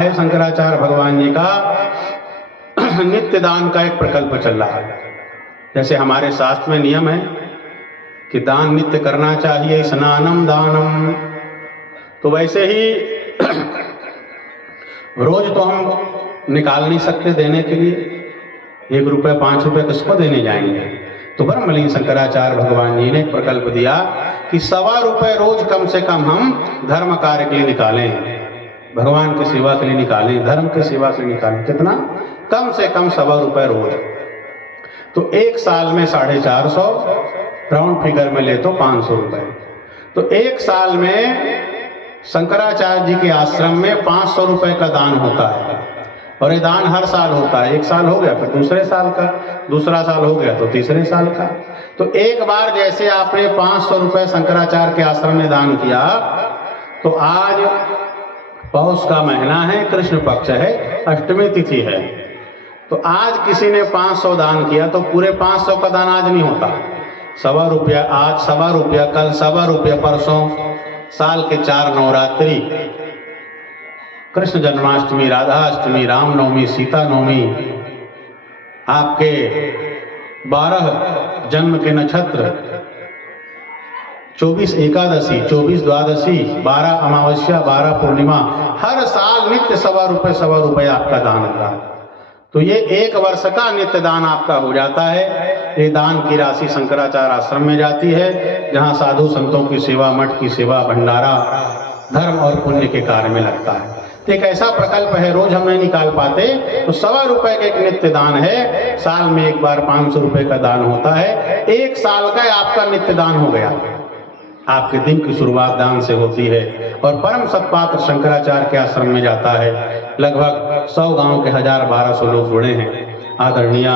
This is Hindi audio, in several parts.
है शंकराचार्य भगवान जी का नित्य दान का एक प्रकल्प चल रहा है। जैसे हमारे शास्त्र में नियम है कि दान नित्य करना चाहिए, स्नानम दानम, तो वैसे ही रोज तो हम निकाल नहीं सकते देने के लिए। 1 रुपये 5 रुपये किसको देने जाएंगे? तो ब्रह्मलीन शंकराचार्य भगवान जी ने एक प्रकल्प दिया कि 1.25 रुपये रोज कम से कम हम धर्म कार्य के लिए निकालें, भगवान की सेवा के लिए निकालें, धर्म की सेवा के लिए निकालें। कितना? कम से कम 1.25 रुपये रोज। तो 1 साल में 450, राउंड फिगर में ले तो 500 रुपये। तो 1 साल में शंकराचार्य जी के आश्रम में 500 रुपये का दान होता है। और ये दान हर साल होता है। 1 साल हो गया, फिर दूसरे साल का, दूसरा साल हो गया तो तीसरे साल का। तो एक बार जैसे आपने 500 रुपये शंकराचार्य के आश्रम में दान किया, तो आज पौष का महीना है, कृष्ण पक्ष है, अष्टमी तिथि है, तो आज किसी ने 500 दान किया तो पूरे 500 का दान आज नहीं होता। 1.25 रुपया आज, 1.25 रुपया कल, 1.25 रुपया परसों, साल के 4 नवरात्रि, कृष्ण जन्माष्टमी, राधाष्टमी, रामनवमी, सीता नवमी, आपके 12 जन्म के नक्षत्र, 24 एकादशी, 24 द्वादशी, 12 अमावस्या, 12 पूर्णिमा, हर साल नित्य 1.25 रुपये आपका दान होगा। तो ये 1 वर्ष का नित्य दान आपका हो जाता है। ये दान की राशि शंकराचार्य आश्रम में जाती है, जहाँ साधु संतों की सेवा, मठ की सेवा, भंडारा, धर्म और पुण्य के कार्य में लगता है। तो एक ऐसा प्रकल्प है, रोज हम नहीं निकाल पाते, तो 1.25 रुपये का एक नित्य दान है। साल में 1 बार 500 रुपये का दान होता है। 1 साल का आपका नित्य दान हो गया। आपके दिन की शुरुआत दान से होती है और परम सत्पात्र शंकराचार्य के आश्रम में जाता है। लगभग 100 गांव के 1000-1200 लोग जुड़े हैं। आदरणीय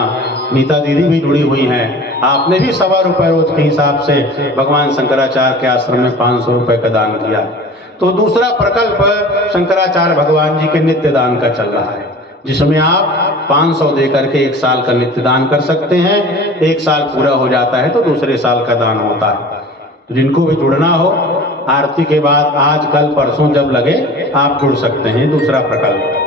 नीता दीदी भी जुड़ी हुई हैं। आपने भी 1.25 रुपये रोज के हिसाब से भगवान शंकराचार्य के आश्रम में 500 रुपये का दान किया। तो दूसरा प्रकल्प शंकराचार्य भगवान जी के नित्य दान का चल रहा है, जिसमें आप 500 दे करके 1 साल का नित्य दान कर सकते हैं। 1 साल पूरा हो जाता है तो दूसरे साल का दान होता है। जिनको भी जुड़ना हो, आरती के बाद आज कल परसों जब लगे आप जुड़ सकते हैं। दूसरा प्रकल्प